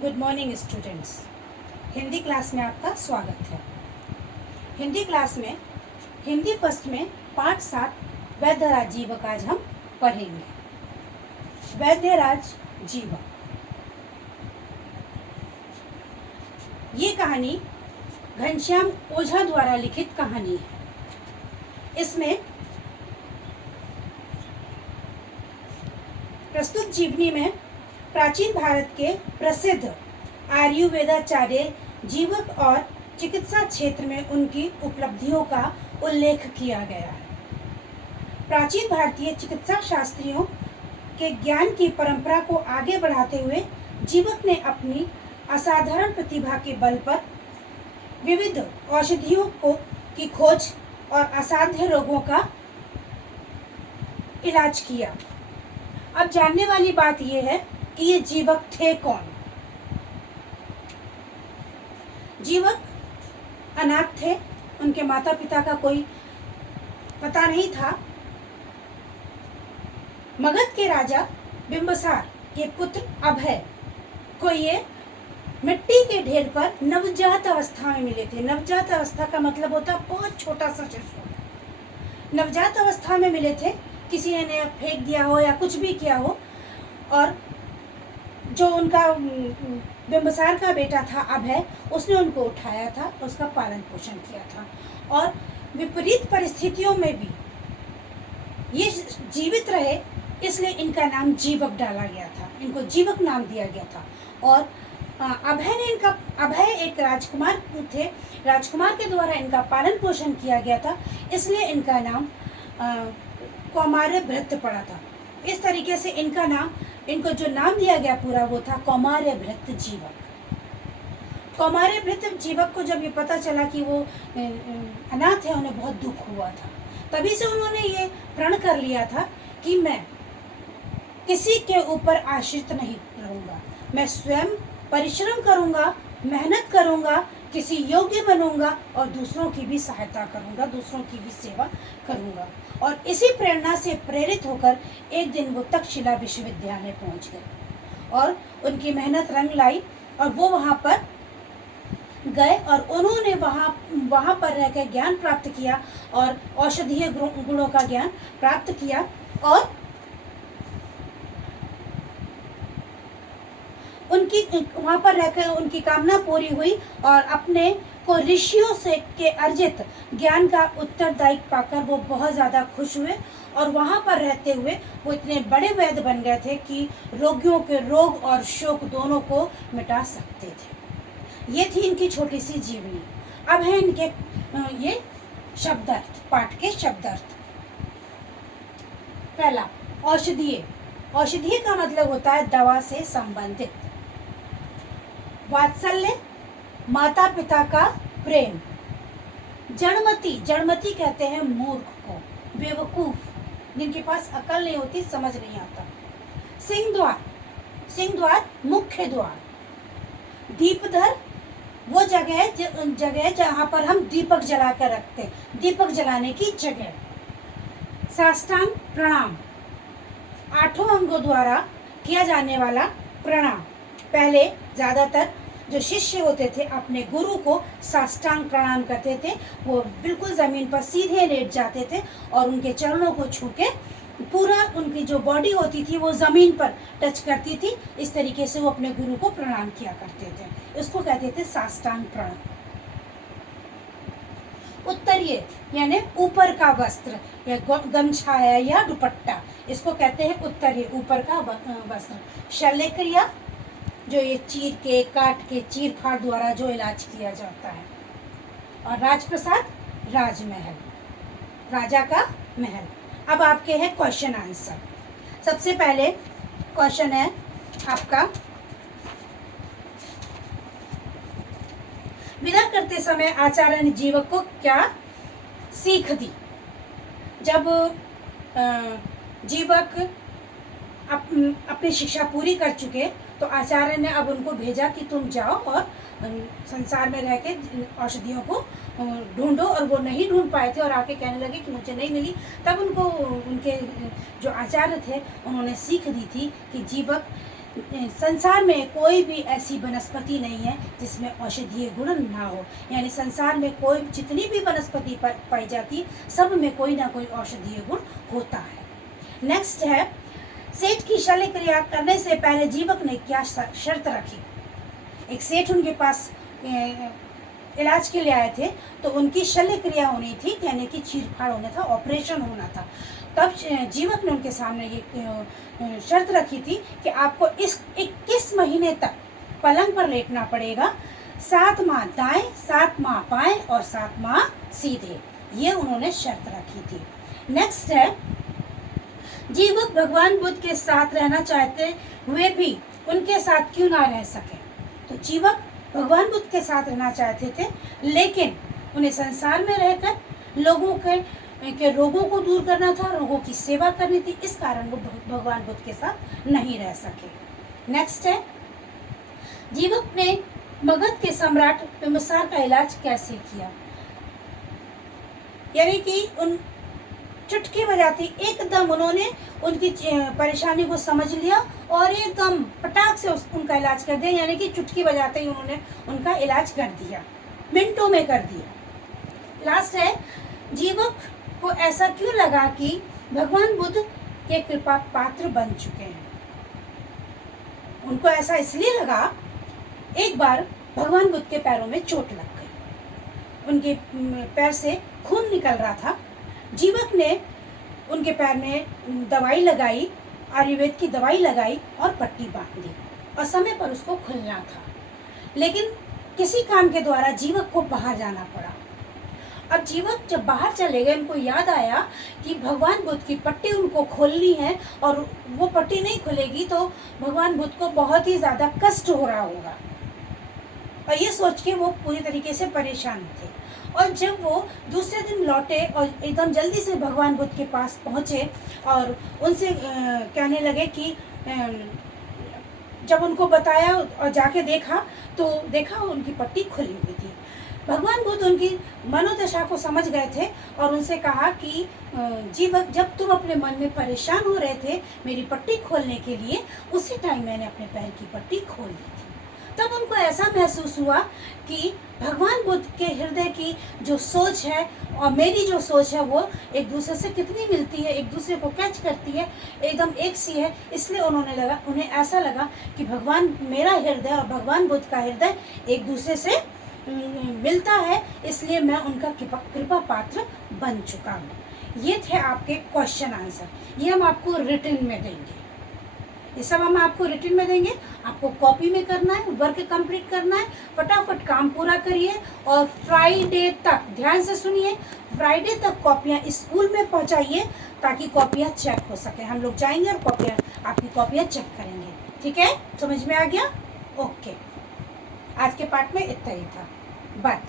Good morning students. Hindi class में आपका स्वागत है। हिंदी क्लास में हिंदी फर्स्ट में पाठ 7 वैद्यराज जीवक आज हम पढ़ेंगे। वैद्यराज जीवक, ये कहानी घनश्याम ओझा द्वारा लिखित कहानी है। इसमें प्रस्तुत जीवनी में प्राचीन भारत के प्रसिद्ध आयुर्वेदाचार्य जीवक और चिकित्सा क्षेत्र में उनकी उपलब्धियों का उल्लेख किया गया है। प्राचीन भारतीय चिकित्सा शास्त्रियों के ज्ञान की परंपरा को आगे बढ़ाते हुए जीवक ने अपनी असाधारण प्रतिभा के बल पर विविध औषधियों की खोज और असाध्य रोगों का इलाज किया। अब जानने वाली बात यह है कि ये जीवक थे कौन। जीवक अनाथ थे, उनके माता पिता का कोई पता नहीं था। मगध के राजा बिंबिसार के पुत्र अभय को ये मिट्टी के ढेर पर नवजात अवस्था में मिले थे। नवजात अवस्था का मतलब होता है बहुत छोटा सा शिशु। नवजात अवस्था में मिले थे, किसी ने फेंक दिया हो या कुछ भी किया हो, और जो उनका बिंबिसार का बेटा था अभय, उसने उनको उठाया था, उसका पालन पोषण किया था। और विपरीत परिस्थितियों में भी ये जीवित रहे, इसलिए इनका नाम जीवक डाला गया था, इनको जीवक नाम दिया गया था। और अभय एक राजकुमार थे, राजकुमार के द्वारा इनका पालन पोषण किया गया था, इसलिए इनका नाम कौमार्यभृत्य पड़ा था। इस तरीके से इनको जो नाम दिया गया पूरा, वो था कौमार्यभृत्य जीवक। कौमार्यभृत्य जीवक को जब ये पता चला कि वो अनाथ है, उन्हें बहुत दुख हुआ था। तभी से उन्होंने ये प्रण कर लिया था कि मैं किसी के ऊपर आश्रित नहीं रहूँगा, मैं स्वयं परिश्रम करूँगा, मेहनत करूँगा, किसी योग्य बनूंगा और दूसरों की भी सहायता करूंगा, दूसरों की भी सेवा करूंगा। और इसी प्रेरणा से प्रेरित होकर एक दिन वो तक्षशिला विश्वविद्यालय पहुंच गए और उनकी मेहनत रंग लाई, और वो वहां पर गए और उन्होंने वहां पर रहकर ज्ञान प्राप्त किया और औषधीय गुणों का ज्ञान प्राप्त किया। और उनकी वहाँ पर रहकर उनकी कामना पूरी हुई और अपने को ऋषियों से के अर्जित ज्ञान का उत्तरदायित्व पाकर वो बहुत ज़्यादा खुश हुए। और वहाँ पर रहते हुए वो इतने बड़े वैद्य बन गए थे कि रोगियों के रोग और शोक दोनों को मिटा सकते थे। ये थी इनकी छोटी सी जीवनी। अब है इनके ये शब्दार्थ, पाठ के शब्दार्थ। पहला, औषधीय। औषधीय का मतलब होता है दवा से संबंधित। वात्सल्य, माता पिता का प्रेम। जड़मति, जड़मति कहते हैं मूर्ख को, बेवकूफ, जिनके पास अकल नहीं होती, समझ नहीं आता। सिंहद्वार, सिंहद्वार मुख्य द्वार। दीपधर, वो जगह जहाँ पर हम दीपक जला कर रखते हैं, दीपक जलाने की जगह। साष्टांग प्रणाम, 8 अंगों द्वारा किया जाने वाला प्रणाम। पहले ज़्यादातर जो शिष्य होते थे अपने गुरु को साष्टांग प्रणाम करते थे। वो बिल्कुल ज़मीन पर सीधे लेट जाते थे और उनके चरणों को छू के पूरा उनकी जो बॉडी होती थी वो ज़मीन पर टच करती थी। इस तरीके से वो अपने गुरु को प्रणाम किया करते थे। इसको कहते थे साष्टांग प्रणाम। उत्तरीय यानी ऊपर का वस्त्र या गमछा है या दुपट्टा, इसको कहते हैं उत्तरीय, ऊपर का वस्त्र। शल्य क्रिया, जो ये चीर के काट के चीर फाड़ द्वारा जो इलाज किया जाता है। और राजप्रसाद, राजमहल, राजा का महल। अब आपके हैं क्वेश्चन आंसर। सबसे पहले क्वेश्चन है आपका, विदा करते समय आचार्य ने जीवक को क्या सीख दी। जब जीवक अपनी शिक्षा पूरी कर चुके तो आचार्य ने अब उनको भेजा कि तुम जाओ और संसार में रह के औषधियों को ढूंढो। और वो नहीं ढूंढ पाए थे और आके कहने लगे कि मुझे नहीं मिली। तब उनको उनके जो आचार्य थे उन्होंने सीख दी थी कि जीवक संसार में कोई भी ऐसी वनस्पति नहीं है जिसमें औषधीय गुण ना हो। यानी संसार में कोई जितनी भी वनस्पति पाई जाती है सब में कोई ना कोई औषधीय गुण होता है। नेक्स्ट है, सेठ की शल्य क्रिया करने से पहले जीवक ने क्या शर्त रखी। एक सेठ उनके पास इलाज के लिए आए थे, तो उनकी शल्य क्रिया होनी थी, यानी कि चीरफाड़ होना था, ऑपरेशन होना था। तब जीवक ने उनके सामने ये शर्त रखी थी कि आपको इस 21 महीने तक पलंग पर लेटना पड़ेगा, 7 माह दाएं, 7 माह बाएं और 7 माह सीधे। ये उन्होंने शर्त रखी थी। नेक्स्ट है, जीवक भगवान बुद्ध के साथ रहना चाहते हुए भी उनके साथ क्यों ना रह सके। तो जीवक भगवान बुद्ध के साथ रहना चाहते थे, लेकिन उन्हें संसार में रहकर लोगों के रोगों को दूर करना था, रोगों की सेवा करनी थी, इस कारण वो भगवान बुद्ध के साथ नहीं रह सके। नेक्स्ट है, जीवक ने मगध के सम्राट बिम्बिसार का इलाज कैसे किया। यानी कि उन चुटकी बजाती एकदम उन्होंने उनकी परेशानी को समझ लिया और एकदम पटाख से उनका इलाज कर दिया। यानी कि चुटकी बजाते ही उन्होंने उनका इलाज कर दिया, मिनटों में कर दिया। लास्ट है, जीवक को ऐसा क्यों लगा कि भगवान बुद्ध के कृपा पात्र बन चुके हैं। उनको ऐसा इसलिए लगा, एक बार भगवान बुद्ध के पैरों में चोट लग गई, उनके पैर से खून निकल रहा था। जीवक ने उनके पैर में दवाई लगाई, आयुर्वेद की दवाई लगाई और पट्टी बांध दी और समय पर उसको खुलना था, लेकिन किसी काम के द्वारा जीवक को बाहर जाना पड़ा। अब जीवक जब बाहर चले गए, उनको याद आया कि भगवान बुद्ध की पट्टी उनको खोलनी है और वो पट्टी नहीं खुलेगी तो भगवान बुद्ध को बहुत ही ज़्यादा कष्ट हो रहा होगा, और ये सोच के वो पूरी तरीके से परेशान थे। और जब वो दूसरे दिन लौटे और एकदम जल्दी से भगवान बुद्ध के पास पहुँचे और उनसे कहने लगे कि जब उनको बताया और जाके देखा तो देखा उनकी पट्टी खुली हुई थी। भगवान बुद्ध उनकी मनोदशा को समझ गए थे और उनसे कहा कि जीवक, जब तुम अपने मन में परेशान हो रहे थे मेरी पट्टी खोलने के लिए, उसी टाइम मैंने अपने पैर की पट्टी खोल दी थी। तब उनको ऐसा महसूस हुआ कि भगवान बुद्ध के हृदय की जो सोच है और मेरी जो सोच है वो एक दूसरे से कितनी मिलती है, एक दूसरे को कैच करती है, एकदम एक सी है। इसलिए उन्हें ऐसा लगा कि भगवान, मेरा हृदय और भगवान बुद्ध का हृदय एक दूसरे से मिलता है, इसलिए मैं उनका कृपा पात्र बन चुका हूँ। ये थे आपके क्वेश्चन आंसर, ये हम आपको रिटन में देंगे। ये सब हम आपको रिटन में देंगे, आपको कॉपी में करना है, वर्क कंप्लीट करना है, फटाफट काम पूरा करिए और फ्राइडे तक, ध्यान से सुनिए, फ्राइडे तक कॉपियाँ स्कूल में पहुँचाइए ताकि कॉपियाँ चेक हो सके। हम लोग जाएंगे और आपकी कॉपियाँ चेक करेंगे। ठीक है, समझ में आ गया? ओके, आज के पार्ट में इतना ही था। बाय।